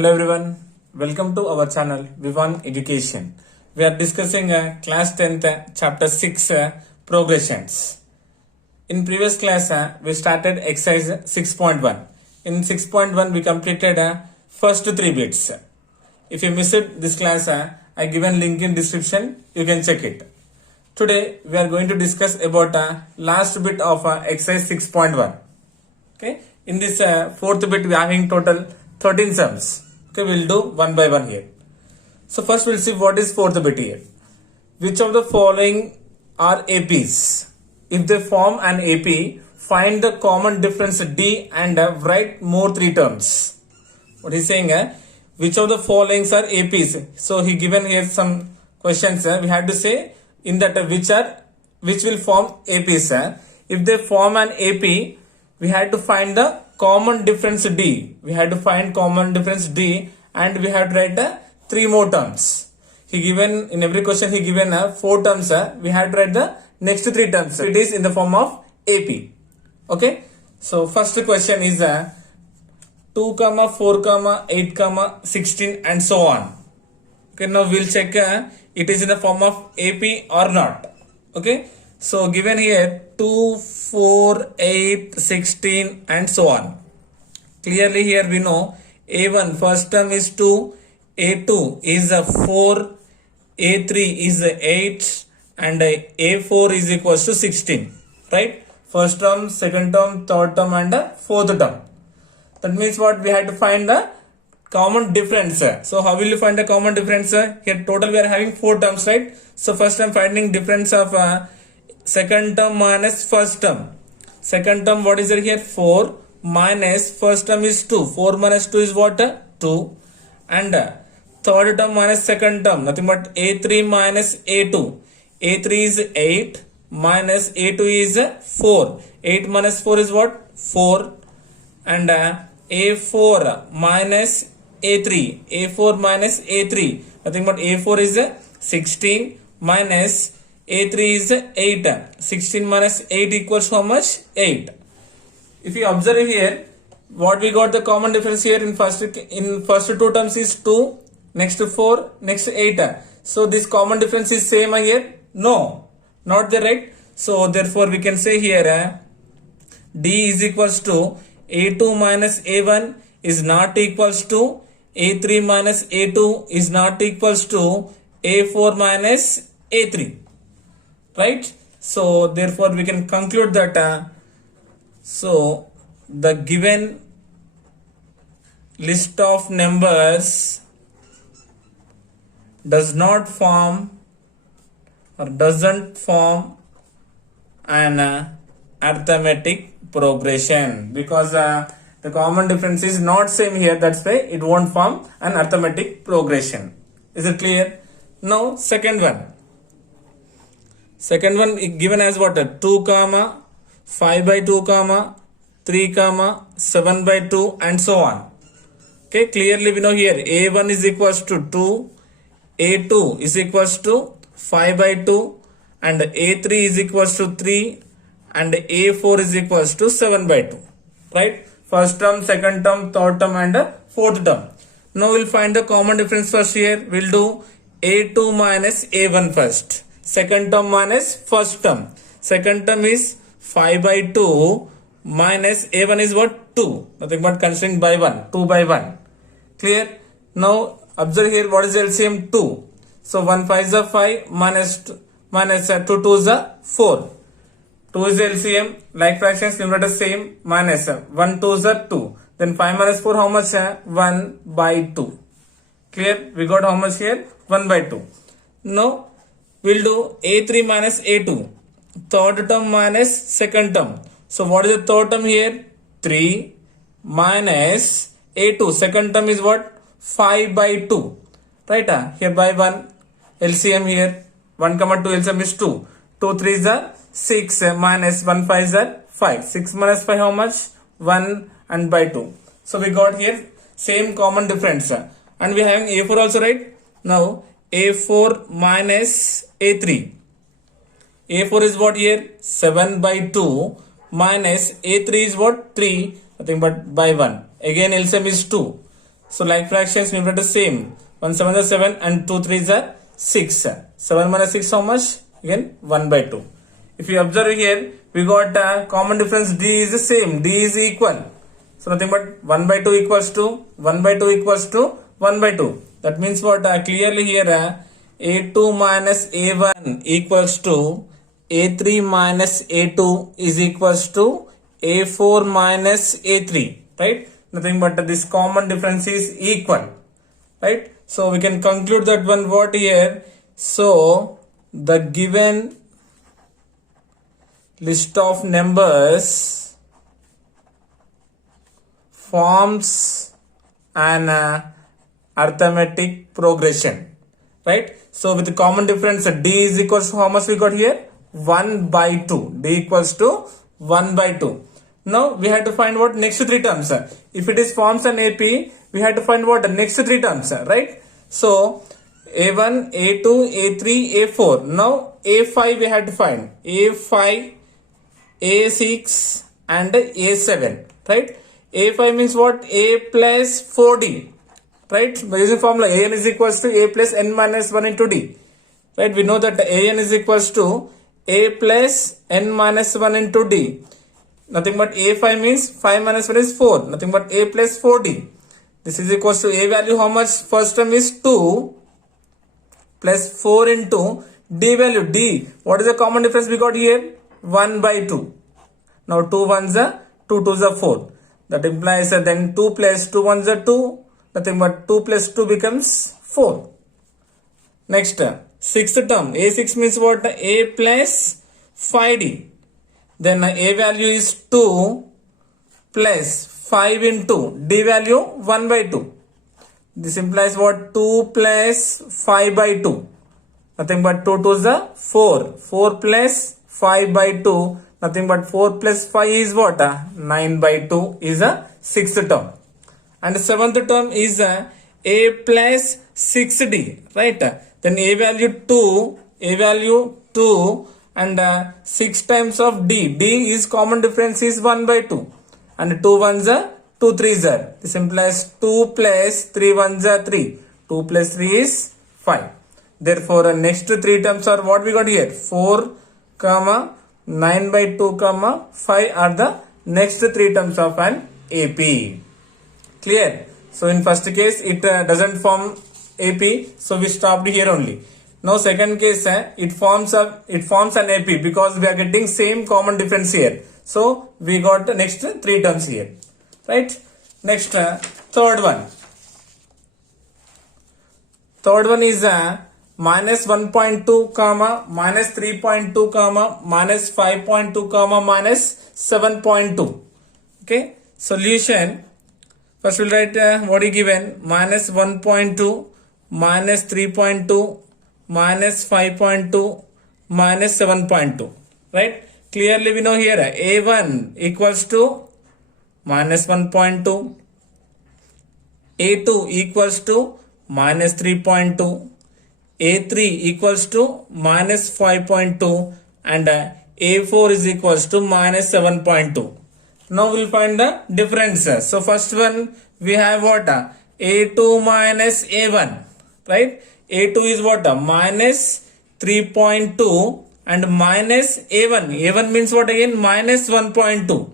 Hello everyone, welcome to our channel Vivan Education. We are discussing class 10th chapter 6 progressions. In previous class we started exercise 6.1. In 6.1 we completed first 3 bits. If you missed this class, I given link in description, you can check it. Today we are going to discuss about last bit of exercise 6.1. Okay, in this fourth bit we are having total 13 sums. Okay, we'll do one by one here. So first we'll see what is fourth bit here. Which of the following are APs? If they form an AP, find the common difference D and write more 3 terms. What he's saying, which of the following are APs? So he given here some questions. We have to say in that which will form APs. If they form an AP, we had to find the common difference D. We had to find common difference D and we have to write 3 more terms. He given in every question he given 4 terms. We had to write the next 3 terms. It is in the form of AP. Okay. So first question is 2, 4, 8, 16 and so on. Okay. Now we'll check it is in the form of AP or not. Okay. So given here 2, 4, 8, 16 and so on. Clearly here we know A1 first term is 2, A2 is 4, A3 is 8 and A4 is equals to 16. Right? First term, second term, third term and fourth term. That means what? We had to find the common difference. So how will you find the common difference? Here total we are having 4 terms, right? So first I'm finding difference of second term minus first term. Second term, what is there here? 4 minus first term is 2. 4 minus 2 is what? 2. And third term minus second term, nothing but A3 minus A2. A3 is 8 minus A2 is 4. 8 minus 4 is what? 4. And A4 minus A3. A4 minus A3. Nothing but A4 is 16 minus A3 is 8. 16 minus 8 equals how much? 8. If you observe here, what we got the common difference here in first 2 terms is 2, next 4, next 8. So this common difference is same here? No, not there, right? So therefore we can say here D is equals to A2 minus A1 is not equals to A3 minus A2 is not equals to A4 minus A3. Right? So therefore we can conclude that so the given list of numbers does not form or doesn't form an arithmetic progression, because the common difference is not same here. That's why it won't form an arithmetic progression. Is it clear? Now second one. Second one given as what? 2, 5 by 2, 3, 7 by 2 and so on. Okay, clearly we know here A1 is equals to 2, A2 is equals to 5 by 2 and A3 is equals to 3 and A4 is equals to 7 by 2. Right? First term, second term, third term and fourth term. Now we'll find the common difference first here. We'll do A2 minus A1 first. Second term minus first term. Second term is 5 by 2 minus A1 is what? 2. Nothing but considering by 1. 2 by 1. Clear? Now observe here what is LCM? 2. So 1 5 is 5 minus 2 2 is 4. 2 is LCM. Like fractions numerator same minus 1 2 is 2. Then 5 minus 4 how much? 1 by 2. Clear? We got how much here? 1 by 2. Now we'll do A3 minus A2. Third term minus second term. So what is the third term here? 3 minus A2. Second term is what? 5 by 2. Right? Here by 1. LCM here. 1, 2 LCM is 2. 2, 3 is 6 minus 1, 5 is 5. 6 minus 5 how much? 1 and by 2. So we got here same common difference. And we are having A4 also, right? Now A4 minus A3. A4 is what here? 7 by 2 minus A3 is what? 3. Nothing but by 1. Again LCM is 2. So like fractions we write the same. 1 7 is 7 and 2 3 are 6. 7 minus 6 how much? Again 1 by 2. If you observe here, we got common difference d is the same. D is equal. So nothing but 1 by 2 equals to 1 by 2 equals to 1 by 2. That means what? Clearly here a2 minus a1 equals to a3 minus a2 is equals to a4 minus a3. Right? Nothing but this common difference is equal. Right? So we can conclude that one what here. So the given list of numbers forms an arithmetic progression, right? So with the common difference d is equals to how much we got here? 1 by 2. D equals to 1 by 2. Now we have to find what next three terms. If it is forms an AP, we have to find what next three terms, right? So A1, A2, A3, A4. Now A5 we have to find. A5, A6 and A7, right? A5 means what? A plus 4D, right? By using formula an is equals to a plus n minus 1 into d, right? We know that an is equals to a plus n minus 1 into d. Nothing but a5 means 5 minus 1 is 4. Nothing but a plus 4d. This is equals to a value how much? First term is 2 plus 4 into d value. D, what is the common difference we got here? 1 by 2. Now 2 ones are 2 twos are 4. That implies that then 2 plus 2 ones are 2. Nothing but 2 plus 2 becomes 4. Next, sixth term. A6 means what? A plus 5D. Then A value is 2 plus 5 into D value 1 by 2. This implies what? 2 plus 5 by 2. Nothing but 2 twos are 4. 4 plus 5 by 2. Nothing but 4 plus 5 is what? 9 by 2 is a sixth term. And the seventh term is a plus 6D, right? Then A value 2 and 6 times of D. D is common difference is 1 by 2. And 2 ones are 2 threes are. This implies 2 plus 3 ones are 3. 2 plus 3 is 5. Therefore, next three terms are what we got here? 4, 9 by 2, 5 are the next three terms of an AP. Clear? So in first case it doesn't form AP, so we stopped here only. Now second case it forms an AP because we are getting same common difference here. So we got the next three terms here, right? Next third one. Third one is minus 1.2 comma minus 3.2 comma minus 5.2 comma minus 7.2. Okay, solution. First we'll write what is given: minus 1.2 minus 3.2 minus 5.2 minus 7.2, right? Clearly we know here A1 equals to minus 1.2, A2 equals to minus 3.2, A3 equals to minus 5.2 and A4 is equals to minus 7.2. Now we'll find the differences. So first one we have what? A2 minus A1, right? A2 is what? Minus 3.2 and minus A1. A1 means what again? Minus 1.2,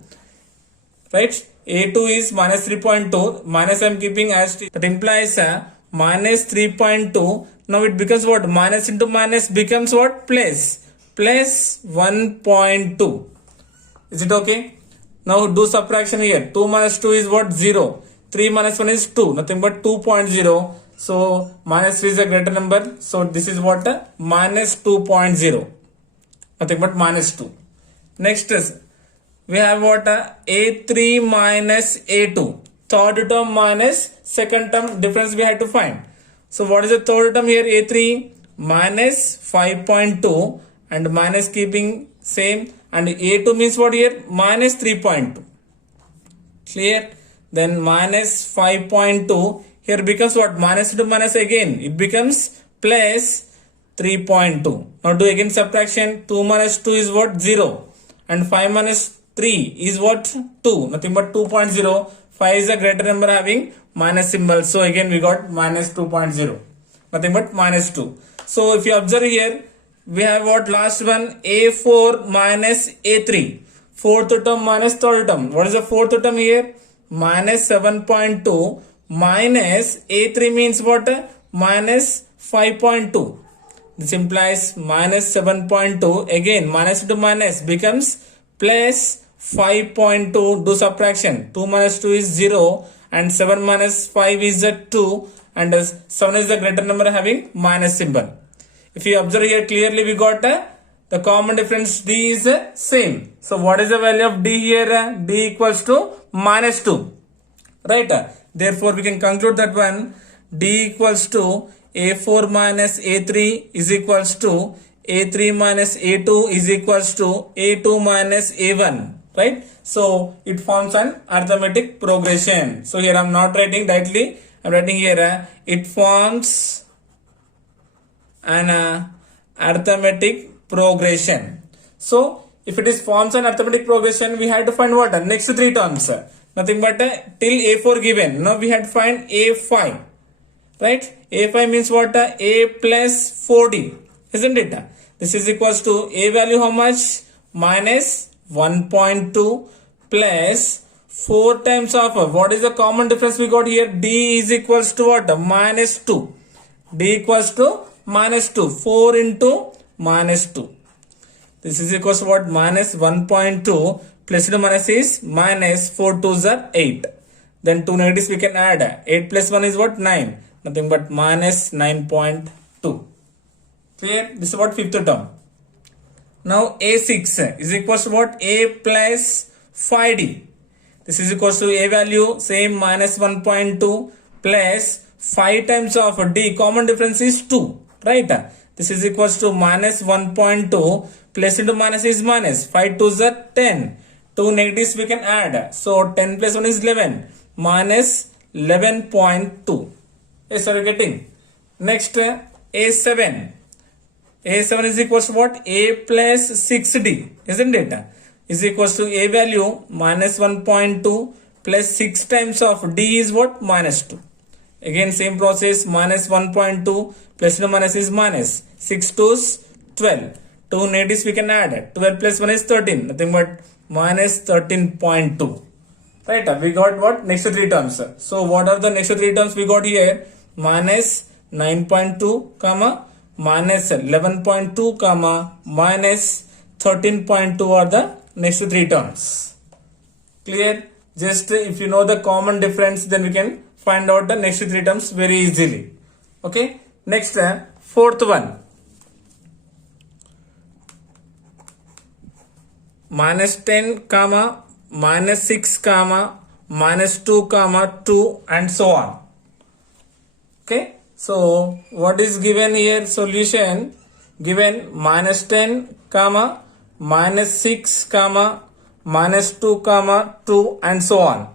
right? A2 is minus 3.2, minus I am keeping as that implies minus 3.2. Now it becomes what? Minus into minus becomes what? Plus 1.2. Is it okay? Now do subtraction here. 2 minus 2 is what? 0. 3 minus 1 is 2. Nothing but 2.0. So minus 3 is a greater number. So this is what? Minus 2.0. Nothing but minus 2. Next is we have what? A3 minus A2. Third term minus second term difference we have to find. So what is the third term here? A3 minus 5.2 and minus keeping same. And A2 means what here? Minus 3.2. Clear? Then minus 5.2. Here becomes what? Minus to minus again. It becomes plus 3.2. Now do again subtraction. 2 minus 2 is what? 0. And 5 minus 3 is what? 2. Nothing but 2.0. 5 is a greater number having minus symbol. So again we got minus 2.0. Nothing but minus 2. So if you observe here, we have what last one, A4 minus A3. Fourth term minus third term. What is the fourth term here? Minus 7.2 minus A3 means what? Minus 5.2. This implies minus 7.2. Again minus to minus becomes plus 5.2. Do subtraction. 2 minus 2 is 0 and 7 minus 5 is a 2 and 7 is the greater number having minus symbol. If you observe here clearly, we got the common difference D is same. So what is the value of D here? D equals to minus 2. Right? Therefore we can conclude that one D equals to A4 minus A3 is equals to A3 minus A2 is equals to A2 minus A1. Right? So it forms an arithmetic progression. So here I am not writing directly. I am writing here it forms an arithmetic progression. So if it is forms an arithmetic progression, we had to find what? Next three terms. Nothing but till A4 given. Now we had to find A5. Right? A5 means what? A plus 4D. Isn't it? This is equals to A value how much? Minus 1.2 plus 4 times of what is the common difference we got here? D is equals to what? Minus 2. D equals to minus 2. 4 into minus 2. This is equals to what? Minus 1.2 plus to minus is minus 4 2s are 8. Then 2 negatives we can add. 8 plus 1 is what? 9. Nothing but minus 9.2. Clear? This is what fifth term. Now A6 is equals to what? A plus 5D. This is equals to A value same minus 1.2 plus 5 times of D. Common difference is 2. Right? This is equals to minus 1.2 plus into minus is minus. 5 2s are 10. 2 negatives we can add. So 10 plus 1 is 11. Minus 11.2. Yes, are you getting? Next A7. A7 is equals to what? A plus 6D. Isn't it? Is equals to A value minus 1.2 plus 6 times of D is what? Minus 2. Again same process, minus 1.2 plus no minus is minus. 6 2s 12. 2 negatives we can add. 12 plus 1 is 13. Nothing but minus 13.2. Right? We got what? Next three terms. So what are the next three terms we got here? Minus 9.2 comma minus 11.2 comma minus 13.2 are the next three terms. Clear? Just if you know the common difference, then we can find out the next three terms very easily. Okay? Next, fourth one. Minus 10 comma minus 6 comma minus 2 comma 2 and so on. Okay? So what is given here? Solution given minus 10 comma minus 6 comma minus 2 comma 2 and so on.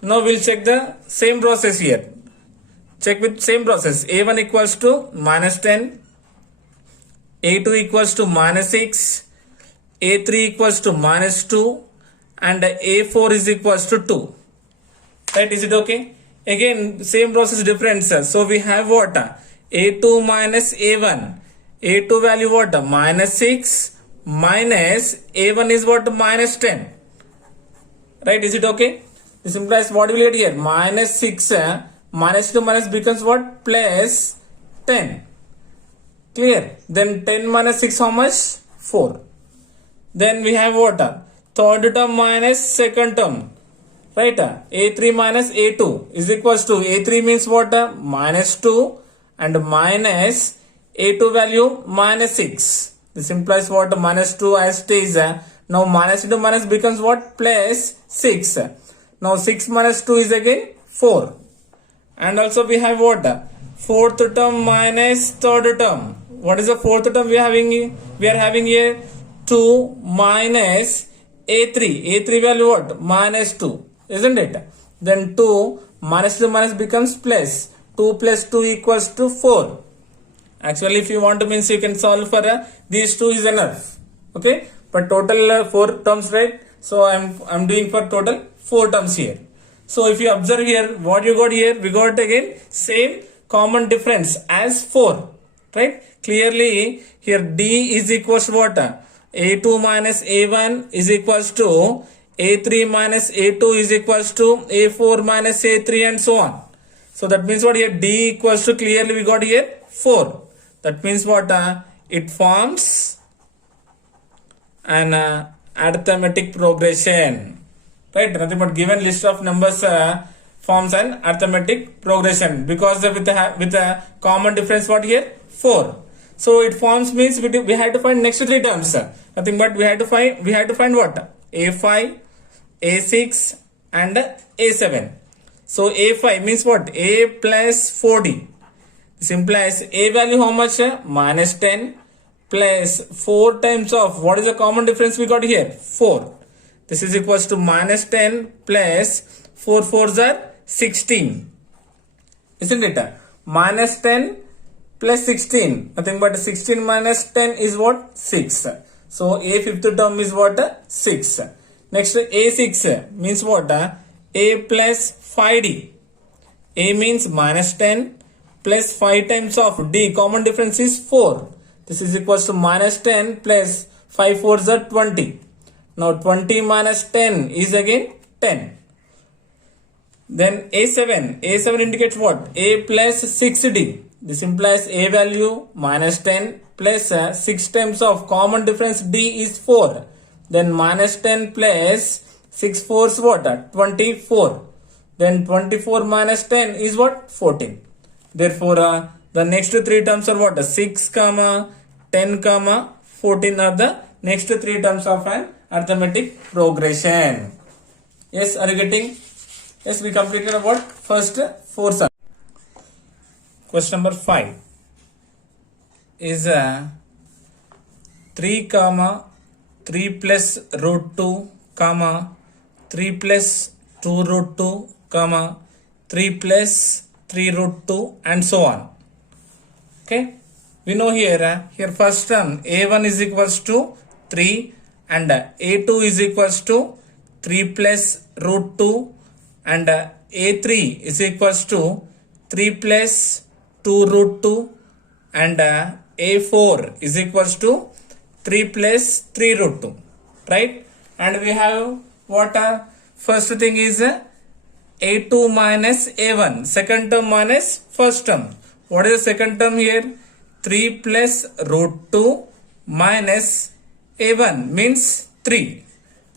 Now we'll check the same process here. Check with same process. A1 equals to minus 10, A2 equals to minus 6, A3 equals to minus 2 and A4 is equals to 2. Right? Is it okay? Again same process difference. So we have what? A2 minus A1. A2 value what? Minus 6 minus A1 is what? Minus 10. Right? Is it okay? This implies what will get here? Minus 6 minus 2 minus becomes what? Plus 10. Clear? Then 10 minus 6 how much? 4. Then we have what? Third term minus second term. Right? A3 minus A2 is equals to A3 means what? Minus 2 and minus A2 value minus 6. This implies what? Minus 2 as it is. Now minus into minus becomes what? Plus 6. Now 6 minus 2 is again 4. And also we have what? Fourth term minus third term. What is the fourth term we are having here? 2 minus A3. A3 value what? Minus 2. Isn't it? Then 2 minus 2 minus becomes plus. 2 plus 2 equals to 4. Actually if you want to means you can solve for these two is enough. Okay. But total 4 terms, right? So I'm doing for total 4 terms here. So if you observe here, what you got here, we got again same common difference as 4, right? Clearly here D is equals to what? A2 minus A1 is equals to A3 minus A2 is equals to A4 minus A3 and so on. So that means what here, D equals to, clearly we got here 4. That means what? It forms an arithmetic progression, right? Nothing but given list of numbers forms an arithmetic progression because with a common difference, what here, 4. So it forms means we had to find next 3 terms. Nothing but we had to find what? A5, A6 and A7. So A5 means what? A plus 4D. This implies A value how much? Minus 10 plus 4 times of, what is the common difference we got here? 4. This is equals to minus 10 plus 4 4s are 16. Isn't it? Minus 10 plus 16. Nothing but 16 minus 10 is what? 6. So A fifth term is what? 6. Next A6 means what? A plus 5D. A means minus 10 plus 5 times of D. Common difference is 4. This is equals to minus 10 plus 5 4s are 20. Now 20 minus 10 is again 10. Then A7. A7 indicates what? A plus 6D. This implies A value minus 10 plus 6 times of common difference D is 4. Then minus 10 plus 6 4s what? 24. Then 24 minus 10 is what? 14. Therefore, the next 3 terms are what? 6, 10, 14 are the next 3 terms of an arithmetic progression. Yes, are you getting? Yes, we completed about first 4 sums. Question number 5 is 3, 3 plus root 2, 3 plus 2 root 2, 3 plus 3 root 2 and so on. Okay, we know here first term A1 is equals to 3 and A2 is equals to 3 plus root 2 and A3 is equals to 3 plus 2 root 2 and A4 is equals to 3 plus 3 root 2, right? And we have what? First thing is A2 minus A1, second term minus first term. What is the second term here? 3 plus root 2 minus A1 means 3.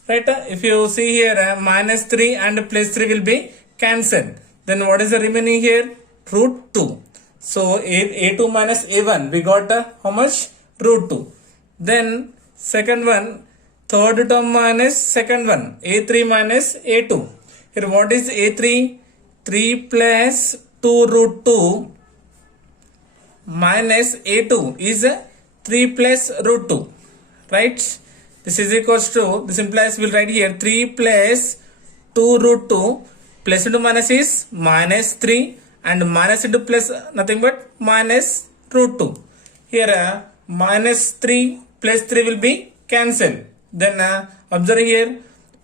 Right? If you see here, minus 3 and plus 3 will be cancelled. Then what is the remaining here? Root 2. So A2 minus A1, we got how much? Root 2. Then second one, third term minus second one, A3 minus A2. Here what is A3? 3 plus 2 root 2 minus A2 is 3 plus root 2, right? This is equals to, this implies we'll write here 3 plus 2 root 2 plus into minus is minus 3 and minus into plus nothing but minus root 2. Here minus 3 plus 3 will be cancelled. Then observe here,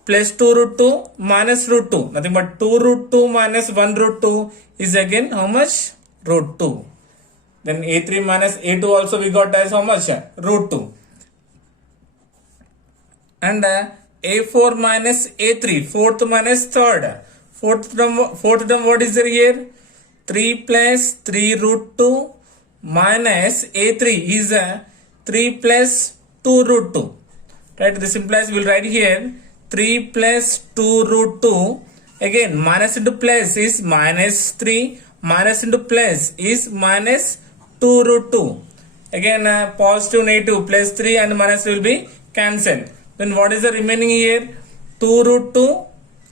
plus 2 root 2 minus root 2. Nothing but 2 root 2 minus 1 root 2 is again how much? Root 2. Then A3 minus A2 also we got as how much? Root 2. And A4 minus A3, fourth minus third. Fourth term what is there here? 3 plus 3 root 2 minus A3 is 3 plus 2 root 2. Right, this implies we'll write here 3 plus 2 root 2. Again, minus into plus is minus 3. Minus into plus is minus 2 root 2. Again, positive, negative, plus 3 and minus 3 will be cancelled. Then what is the remaining here? 2 root 2.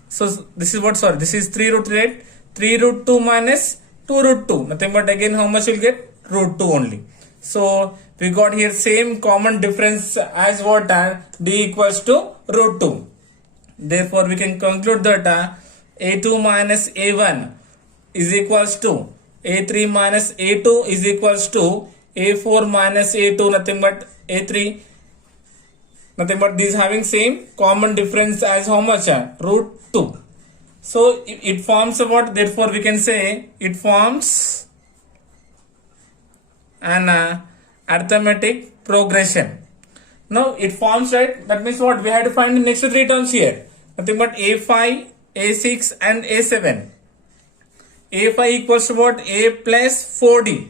So this is what, sorry, this is 3 root 3, right? 3 root 2 minus 2 root 2. Nothing but again how much will get? Root 2 only. So we got here same common difference as what? D equals to root 2. Therefore we can conclude that A2 minus A1 is equals to A3 minus A2 is equals to A4 minus A2, nothing but A3, nothing but these having same common difference as how much? Root 2. So it forms what? Therefore we can say it forms an arithmetic progression. Now it forms, right? That means what? We have to find the next three terms here. Nothing but a5, a6 and a7. a5 equals to what? A plus 4d.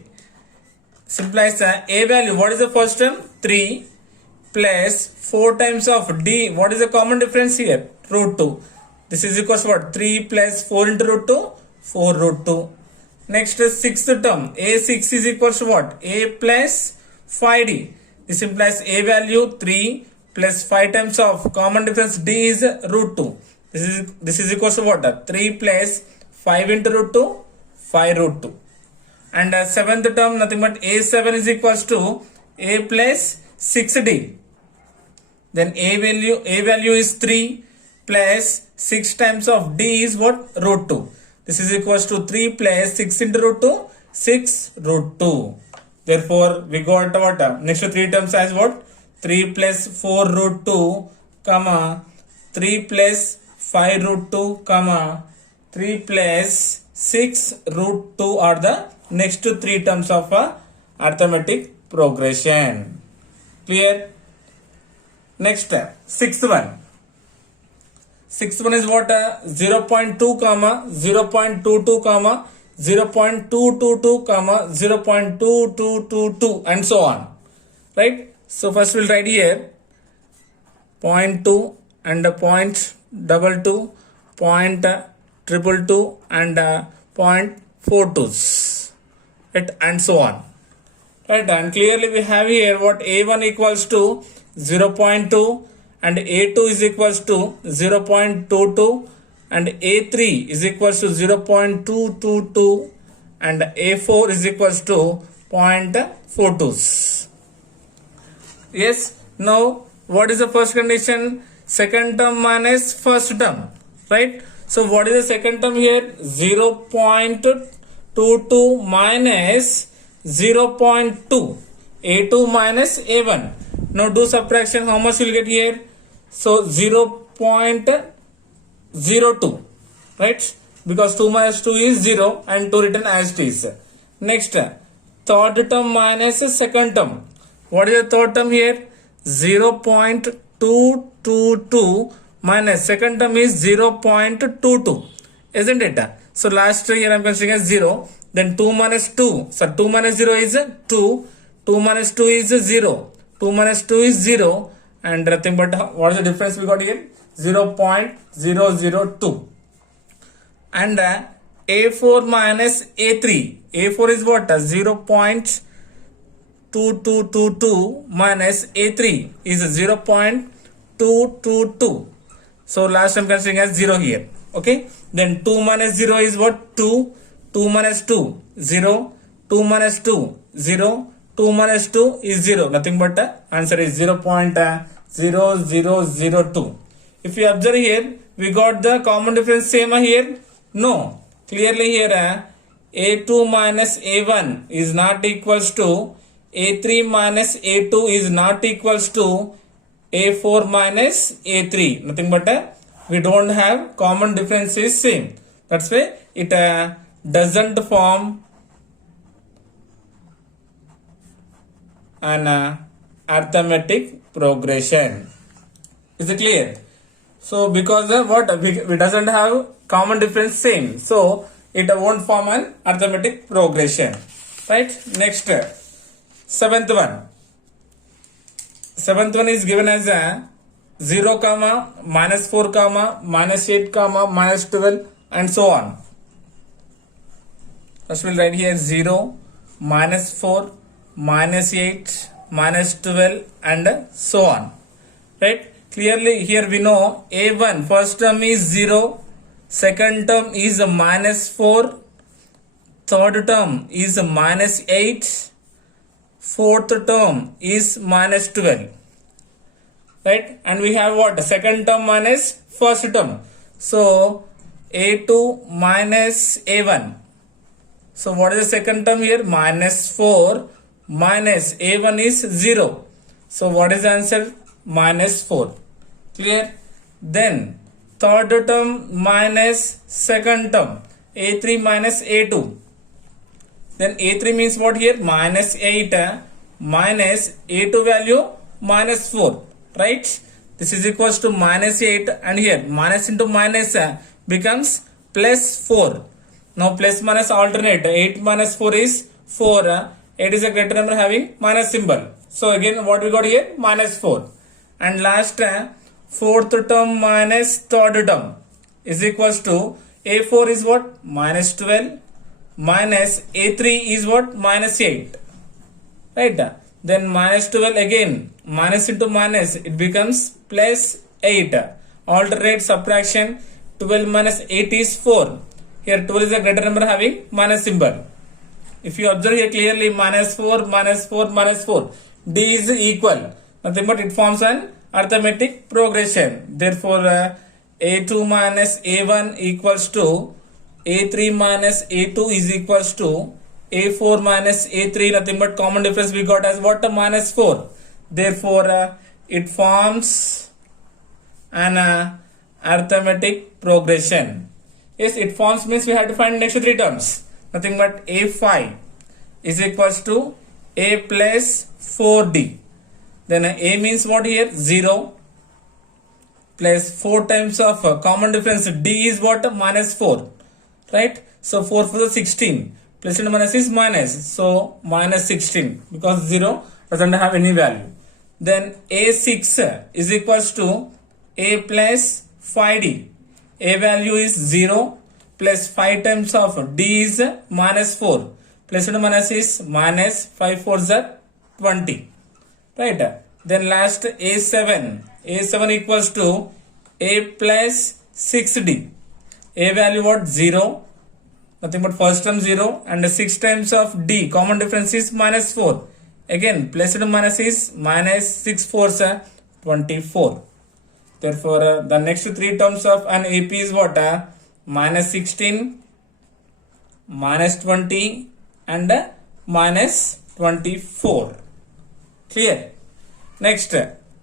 Simplifies a value. What is the first term? 3 plus 4 times of d. What is the common difference here? Root 2. This is equals to what? 3 plus 4 into root 2? 4 root 2. Next is sixth term. a6 is equals to what? A plus 5d. This implies a value 3 plus 5 times of common difference d is root 2. This is equals to what? 3 plus 5 into root 2? 5 root 2. And seventh term, nothing but a7 is equals to a plus 6d. Then a value is 3 plus 6 times of d is what? Root 2. This is equals to 3 plus 6 into root 2? 6 root 2. Therefore, we got what? Next three terms as what? 3 plus 4 root 2, comma, 3 plus 5 root 2, comma, 3 plus 6 root 2 are the next three terms of arithmetic progression. Clear? Next, sixth one. Sixth one is what? 0.2 comma 0.22 comma 0.222 comma 0.2222 and so on. Right? So first we'll write here 0.2 and 0.22, 0.222 and 0.42s. Right? And so on. Right? And clearly we have here what? A1 equals to 0.2 and a2 is equals to 0.22 and a3 is equals to 0.222 and a4 is equals to 0.42s. Yes. Now what is the first condition? Second term minus first term. Right? So what is the second term here? 0.22 minus 0.2. a2 minus a1. Now do subtraction. How much will get here? So 0.02, right? Because 2 minus 2 is 0 and 2 written as it is. Next, third term minus second term. What is the third term here? 0.222 minus second term is 0.22, isn't it? So last here I am considering as 0. Then 2 minus 2. So 2 minus 0 is 2. 2 minus 2 is 0. 2 minus 2 is 0. And nothing but what is the difference we got here? 0.002. And a4 minus a3. a4 is what? 0.2222 minus a3 is 0.222. So last I'm considering as 0 here. Okay. Then 2 minus 0 is what? 2. 2 minus 2, 0. 2 minus 2, 0. 2 minus 2 is 0. Nothing but answer is 0.0002. If you observe here, we got the common difference same here? No. Clearly here, a2 minus a1 is not equals to a3 minus a2 is not equals to a4 minus a3. Nothing but we don't have common difference is same. That's why it doesn't form an arithmetic progression. Is it clear? So because what we doesn't have common difference same, so it won't form an arithmetic progression. Right? Next, seventh one. Seventh one is given as a 0 comma minus 4 comma minus 8 comma minus 12 and so on. First we'll write here 0 minus 4 minus 8 minus 12 and so on. Right? Clearly here we know a1 first term is 0, second term is minus 4, third term is minus 8, fourth term is minus 12. Right? And we have what? Second term minus first term. So a2 minus a1. So what is the second term here? Minus 4 minus a1 is 0. So what is the answer? Minus 4. Clear? Then third term minus second term, a3 minus a2. Then a3 means what here? Minus 8 minus a2 value minus 4, right? This is equals to minus 8, and here minus into minus becomes plus 4. Now plus minus alternate. 8 minus 4 is 4. 8 is a greater number having minus symbol. So again what we got here? Minus 4. And last fourth term minus third term is equals to a4 is what? Minus 12 minus a3 is what? Minus 8. Right? Then minus 12 again. Minus into minus, it becomes plus 8. Alternate subtraction. 12 minus 8 is 4. Here 12 is a greater number having minus symbol. If you observe here clearly, minus 4, minus 4, minus 4. D is equal. Nothing but it forms an arithmetic progression. Therefore, A2 minus A1 equals to A3 minus A2 is equals to A4 minus A3. Nothing but common difference we got as what? Minus 4. Therefore, it forms an arithmetic progression. Yes, it forms means we have to find next three terms. Nothing but A5 is equals to A plus 4D. Then A means what here? 0 plus 4 times of common difference. D is what? Minus 4. Right? So 4 for the 16. Plus and minus is minus. So minus 16 because 0 doesn't have any value. Then A6 is equals to A plus 5D. A value is 0 plus 5 times of D is minus 4. Plus and minus is minus 5 4s are 20. Right? Then last A7. A7 equals to A plus 6D. A value what? 0. Nothing but first term 0 and 6 times of D. Common difference is minus 4. Again plus and minus is minus 6 4s are 24. Therefore, the next three terms of an AP is what? Minus 16, minus 20 and minus 24. Clear? Next,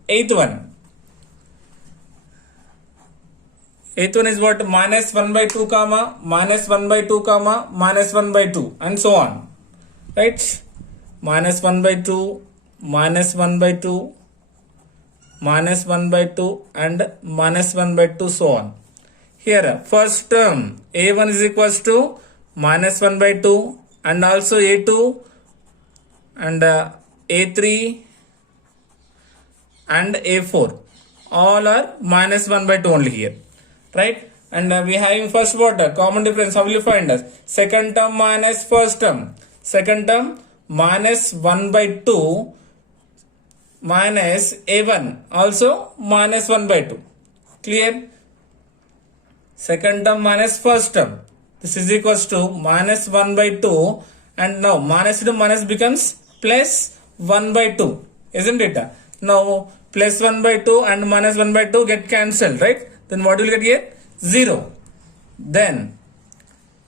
eighth one. Eighth one is what? Minus 1 by 2 comma, minus 1 by 2 comma, minus 1 by 2 and so on. Right? Minus 1 by 2, minus 1 by 2, minus 1 by 2 and minus 1 by 2 so on. Here first term A1 is equals to minus 1 by 2 and also A2 and A3 and A4 all are minus 1 by 2 only here, right? And we having first what? Common difference. How will you find us? Second term minus first term. Second term minus 1 by 2 minus A1 also minus 1 by 2. Clear? Second term minus first term. This is equals to minus 1 by 2 and now minus into minus becomes plus 1 by 2. Isn't it? Now plus 1 by 2 and minus 1 by 2 get cancelled, right? Then what will you get here? 0. Then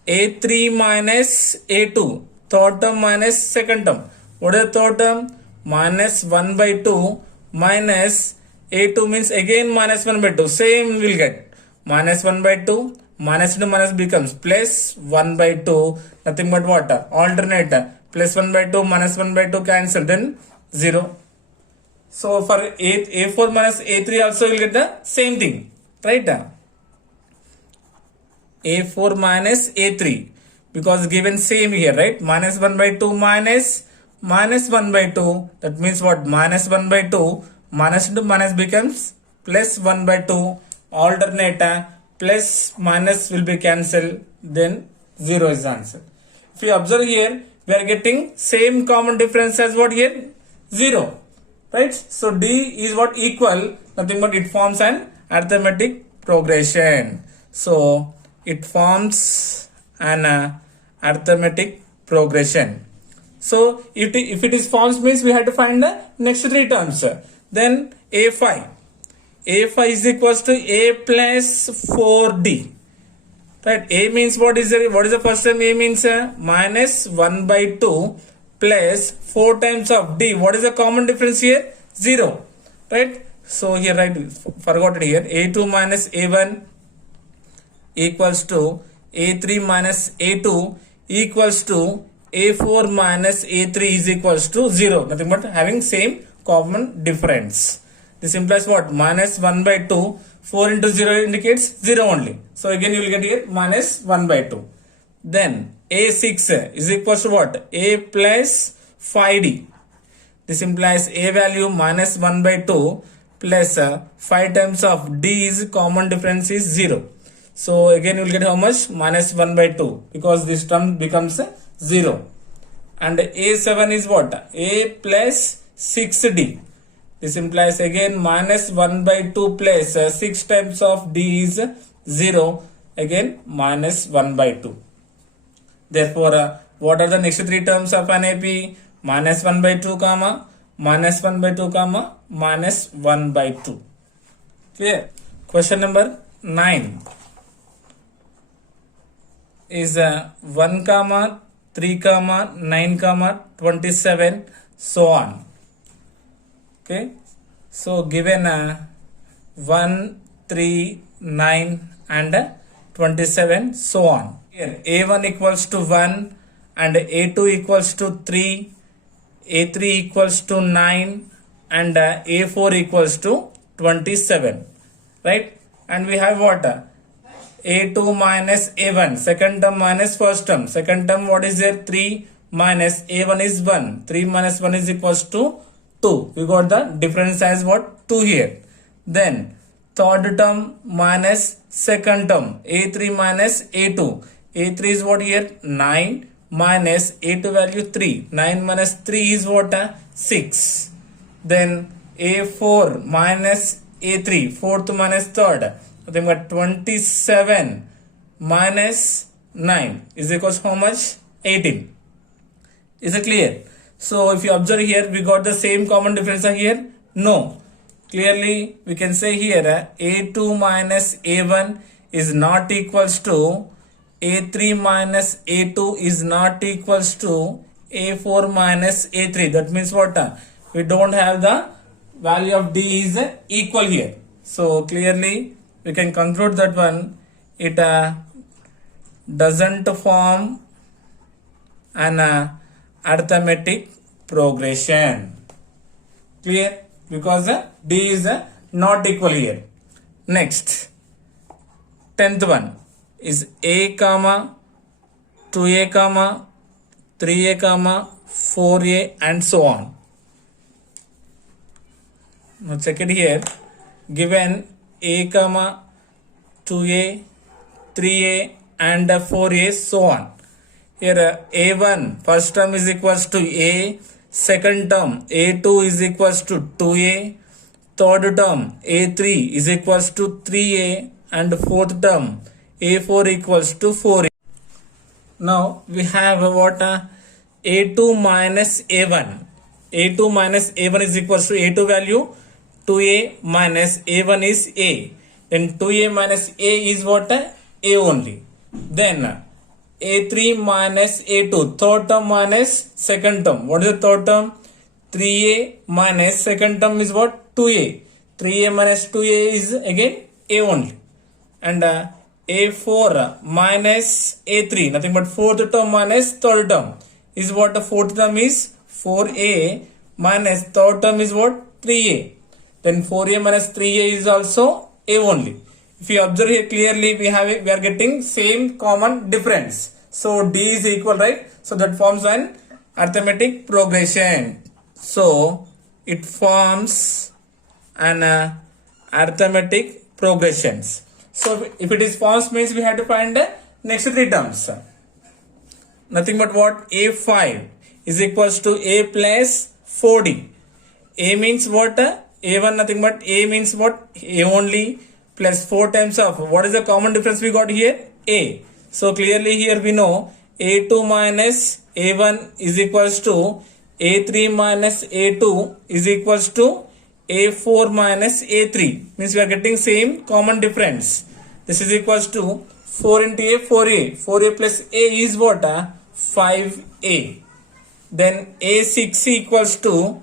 A3 minus A2. Third term minus second term. What is the third term? Minus 1 by 2 minus A2 means again minus 1 by 2. Same will get. Minus 1 by 2. Minus into minus becomes plus 1 by 2. Nothing but what? Alternate. Plus 1 by 2 minus 1 by 2 cancel. Then 0. So for A4 minus A3 also will get the same thing. Right? A4 minus A3. Because given same here, right? Minus 1 by 2 minus 1 by 2. That means what? Minus 1 by 2. Minus into minus becomes plus 1 by 2. Alternate. Plus minus will be cancelled. Then 0 is the answer. If you observe here, we are getting same common difference as what here? 0. Right? So D is what? Equal. Nothing but it forms an arithmetic progression. So it forms an arithmetic progression. So if it is forms means we have to find the next three terms. Then A5. A5 is equals to A plus 4D. Right? A means what is the first term? A means minus 1 by 2 plus 4 times of D. What is the common difference here? 0. Right? So here, right, forgot it here. A2 minus A1 equals to A3 minus A2 equals to A4 minus A3 is equals to 0. Nothing but having same common difference. This implies what? Minus 1 by 2. 4 into 0 indicates 0 only. So again you will get here minus 1 by 2. Then A6 is equals to what? A plus 5D. This implies A value minus 1 by 2 plus 5 times of D is common difference is 0. So again you will get how much? Minus 1 by 2 because this term becomes 0. And A7 is what? A plus 6D. This implies again minus 1 by 2 plus 6 times of D is 0. Again minus 1 by 2. Therefore, what are the next three terms of an AP? Minus 1 by 2 comma, minus 1 by 2 comma, minus 1 by 2. Clear? Question number 9 is 1 comma 3 comma 9 comma 27 so on. Okay, so given 1 3 9 and 27 so on. Here A1 equals to 1 and A2 equals to 3, A3 equals to 9 and A4 equals to 27, right? And we have what? A2 minus A1, second term minus first term. Second term what is there? 3 minus A1 is 1. 3 minus 1 is equals to 2. We got the difference as what? 2 here. Then third term minus second term. A3 minus A2. A3 is what here? 9 minus A2 value 3. 9 minus 3 is what? 6. Then A4 minus A3. Fourth minus third. Then we got 27 minus 9 is equals how much? 18. Is it clear? So if you observe here, we got the same common difference here? No. Clearly we can say here A2 minus A1 is not equals to A3 minus A2 is not equals to A4 minus A3. That means what? We don't have the value of D is equal here. So clearly we can conclude that one, it doesn't form an arithmetic progression. Clear? Because D is not equal here. Next, 10th one is A comma 2A comma 3A comma 4A and so on. Now check it here. Given A comma 2A 3A and 4A so on. Here A1 first term is equals to A, second term A2 is equals to 2A, third term A3 is equals to 3A and fourth term A4 equals to 4A. Now we have what? A2 minus A1. A2 minus A1 is equals to A2 value 2A minus A1 is A. Then 2A minus A is what? A only. Then A3 minus A2, third term minus second term. What is the third term? 3A minus second term is what? 2A. 3A minus 2A is again A only. And A4 minus A3, nothing but fourth term minus third term is what? The fourth term is 4A minus third term is what? 3A. Then 4A minus 3A is also A only. If you observe here clearly, we are getting same common difference. So D is equal, right? So that forms an arithmetic progression. So it forms an arithmetic progressions. So if it is forms means we have to find the next three terms. Nothing but what? A5 is equals to A plus 4D. A means what? A1 nothing but A means what? A only plus 4 times of what is the common difference we got here? A. So clearly here we know A2 minus A1 is equals to A3 minus A2 is equals to A4 minus A3. Means we are getting same common difference. This is equals to 4 into A, 4A. 4A plus A is what? 5A. Then A6 equals to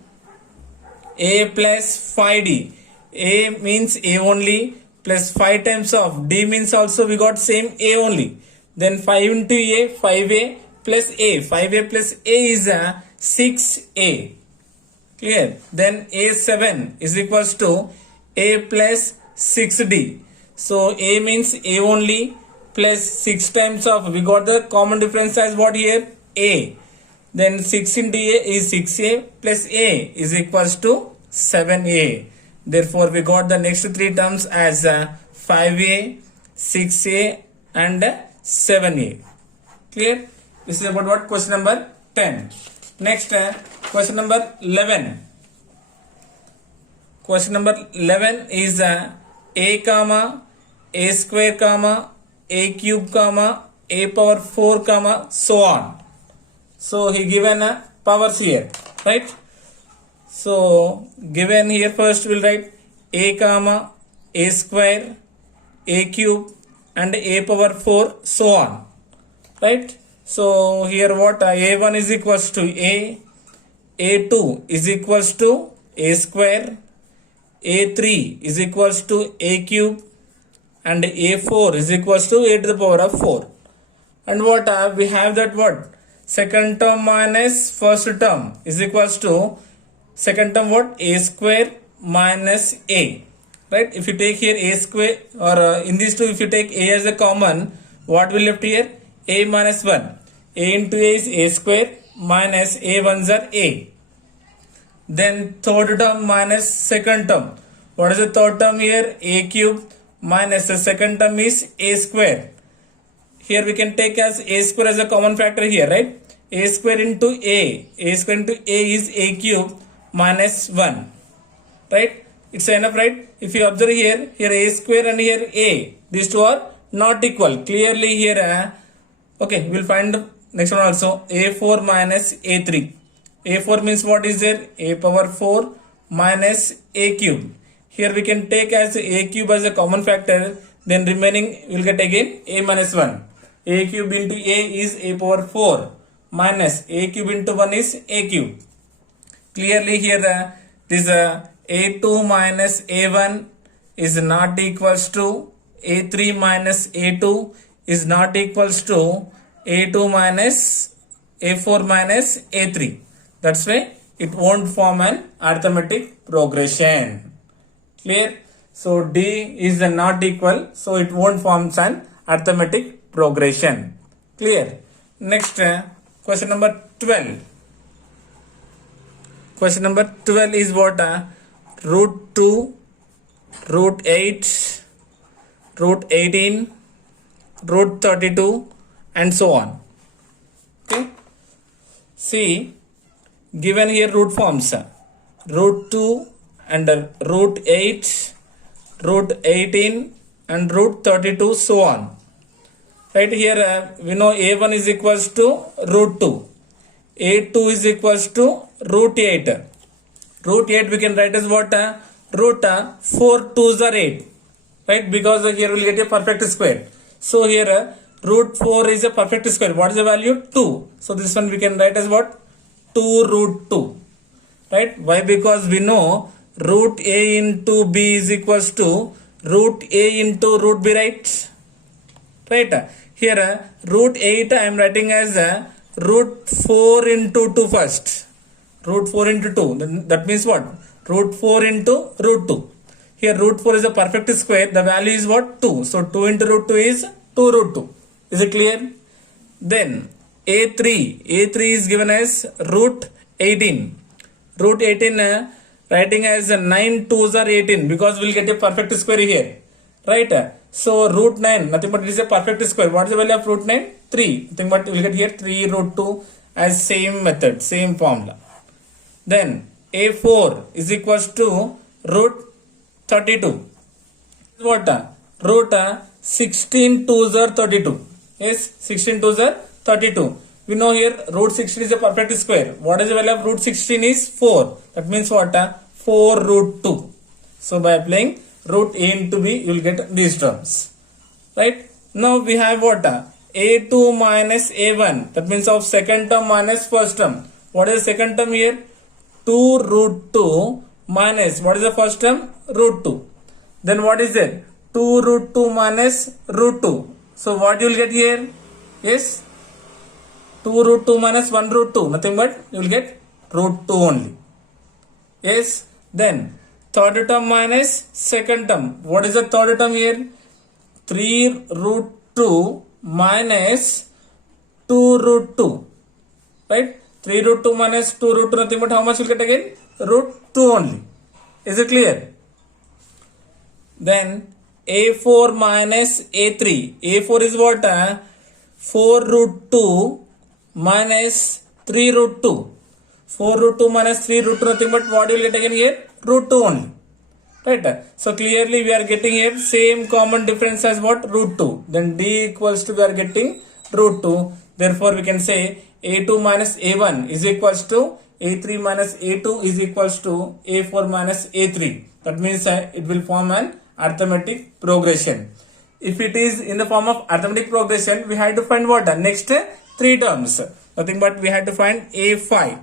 A plus 5D. A means A only plus 5 times of d means also we got same a only. Then 5 into a, 5a plus a. 5a plus a is a 6a. Clear? Then a7 is equals to a plus 6d. So a means a only plus 6 times of, we got the common difference as what here? A. Then 6 into a is 6a plus a is equals to 7a. Therefore, we got the next three terms as 5a, 6a and 7a. Clear? This is about what? Question number 10. Next, question number 11. Question number 11 is a comma, a square comma, a cube comma, a power 4 comma, so on. So he given powers here, right? So given here, first we'll write a comma, a square, a cube and a power 4, so on, right? So here what? A1 is equals to a, a2 is equals to a square, a3 is equals to a cube and a4 is equals to a to the power of 4. And what we have that what? Second term minus first term is equals to second term what? A square minus a, right? If you take here a square or in these two if you take a as a common, what will left here? A minus 1. A into a is a square minus a ones are a. Then third term minus second term. What is the third term here? A cube minus the second term is a square. Here we can take as a square as a common factor here, right? A square into a square into a is a cube minus 1, right? It's enough, right? If you observe here a square and here a, these two are not equal. Clearly here, okay, we'll find next one also, a4 minus a3. a4 means what is there? A power 4 minus a cube. Here we can take as a cube as a common factor, then remaining we'll get again a minus 1. A cube into a is a power 4 minus a cube into 1 is a cube. Clearly here this a2 minus a1 is not equals to a3 minus a2 is not equals to a2 minus a4 minus a3. That's why it won't form an arithmetic progression. Clear? So D is not equal, so it won't form an arithmetic progression. Clear? Next, question number 12. Question number 12 is what? Root 2, root 8, root 18, root 32 and so on. Okay. See, given here root forms root 2 and root 8, root 18 and root 32 so on. Right here we know a1 is equals to root 2, a2 is equals to root 8. Root 8 we can write as what? Root 4 2s are 8, right? Because here we will get a perfect square. So here root 4 is a perfect square. What is the value? 2. So this one we can write as what? 2 root 2, right? Why? Because we know root a into b is equals to root a into root b, right? Right? Here root 8 I am writing as root 4 into 2 first. Root 4 into 2. Then that means what? Root 4 into root 2. Here root 4 is a perfect square. The value is what? 2. So 2 into root 2 is 2 root 2. Is it clear? Then a3 is given as root 18. Root 18 writing as 9 2s are 18 because we'll get a perfect square here, right? So root 9 nothing but it is a perfect square. What is the value of root 9? 3. Nothing but we'll get here 3 root 2 as same method, same formula. Then a4 is equals to root 32. What? Root 16 2s are 32. Yes, 16 2s are 32. We know here root 16 is a perfect square. What is the value of root 16 is 4. That means what? 4 root 2. So by applying root a into b, you will get these terms. Right? Now we have what? A2 minus a1. That means of second term minus first term. What is the second term here? 2 root 2 minus what is the first term? Root 2. Then what is there? 2 root 2 minus root 2. So what you will get here? Yes, 2 root 2 minus 1 root 2. Nothing but you will get root 2 only. Yes, then third term minus second term. What is the third term here? 3 root 2 minus 2 root 2. Right? 3 root 2 minus 2 root 2, nothing but how much will get again? Root 2 only. Is it clear? Then a4 minus a3. a4 is what? 4 root 2 minus 3 root 2. 4 root 2 minus 3 root 2, nothing but what you will get again here? Root 2 only. Right? So clearly we are getting here same common difference as what? Root 2. Then d equals to we are getting root 2. Therefore we can say a2 minus a1 is equals to a3 minus a2 is equals to a4 minus a3. That means it will form an arithmetic progression. If it is in the form of arithmetic progression, we have to find what? Next 3 terms. Nothing but we have to find a5.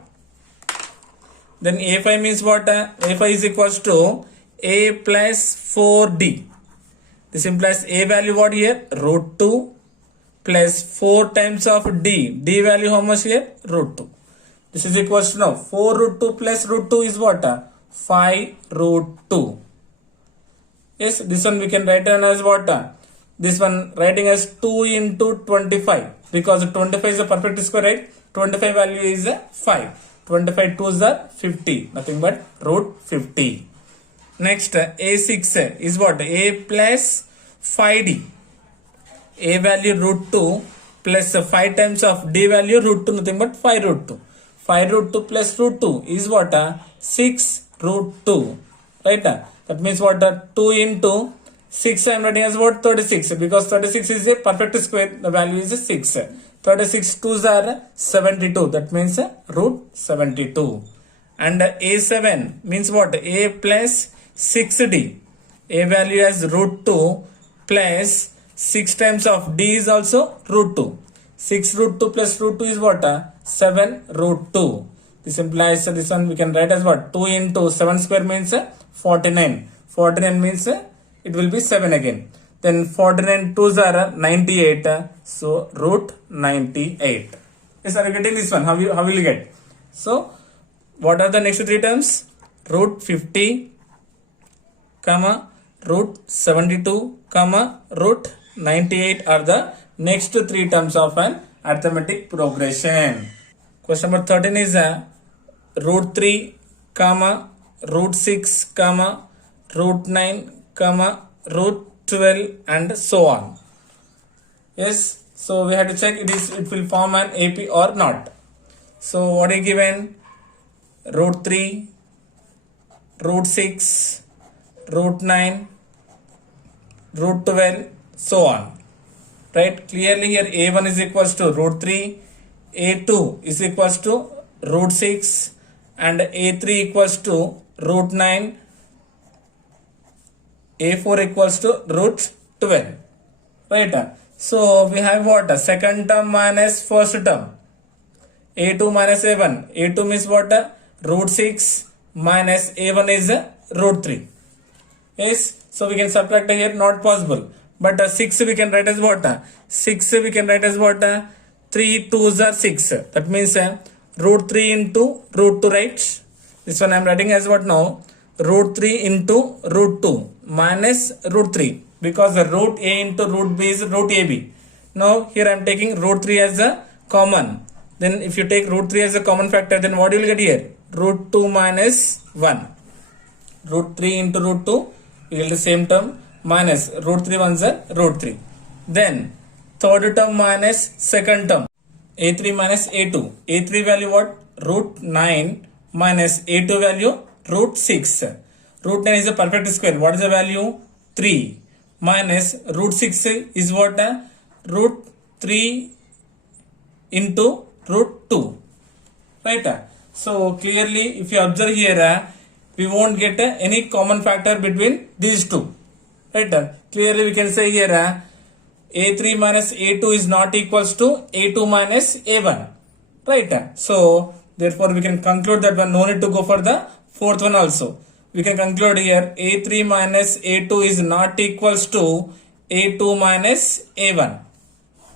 Then a5 means what? a5 is equals to a plus 4d. This implies a value what here? Root 2 plus 4 times of d. d value how much here? Root 2. This is equals to now 4 root 2 plus root 2 is what? 5 root 2. Yes, this one we can write down as what? This one writing as 2 into 25 because 25 is a perfect square, right? 25 value is 5. 25 2s are 50. Nothing but root 50. Next, a6 is what? a plus 5d. a value root 2 plus 5 times of d value root 2, nothing but 5 root 2. 5 root 2 plus root 2 is what? 6 root 2. Right? That means what? 2 into 6 I am writing as what? 36 because 36 is a perfect square. The value is 6. 36 2s are 72. That means root 72. And a7 means what? a plus 6d. a value as root 2 plus 6 times of d is also root 2. 6 root 2 plus root 2 is what? 7 root 2. This implies this one we can write as what? 2 into 7 square means 49. 49 means it will be 7 again. Then 49 2s are 98. So root 98. Yes, are you getting this one? How will you get? So what are the next 3 terms? Root 50, comma, root 72, comma, root 98 are the next 3 terms of an arithmetic progression. Question number 13 is root 3, comma, root 6, comma, root 9, comma, root 12 and so on. Yes, so we have to check it will form an AP or not. So what is given? Root 3, root 6, root 9, root 12, so on. Right? Clearly here a1 is equals to root 3, a2 is equals to root 6 and a3 equals to root 9, a4 equals to root 12. Right? So we have what? Second term minus first term. a2 minus a1. a2 means what? Root 6 minus a1 is root 3. Yes, so we can subtract here, not possible. But 6 we can write as what? 6 we can write as what? 3 2s are 6. That means root 3 into root 2, right? This one I am writing as what now? Root 3 into root 2 minus root 3 because the root a into root b is root ab. Now here I am taking root 3 as a common. Then if you take root 3 as a common factor, then what you will get here? Root 2 minus 1. Root 3 into root 2 you get the same term minus root 3 ones are root 3. Then third term minus second term. a3 minus a2. a3 value what? Root 9 minus a2 value root 6. Root 9 is a perfect square. What is the value? 3 minus root 6 is what? Root 3 into root 2. Right? So clearly if you observe here, we won't get any common factor between these two. Right? Clearly we can say here a3 minus a2 is not equals to a2 minus a1. Right? So therefore we can conclude that one no need to go for the fourth one also. we can conclude here A3 minus A2 is not equals to A2 minus A1.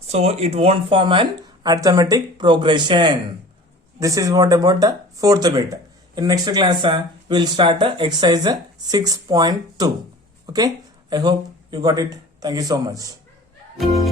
So it won't form an arithmetic progression. This is what about the fourth bit. In next class, we'll start exercise 6.2. Okay. I hope you got it. Thank you so much.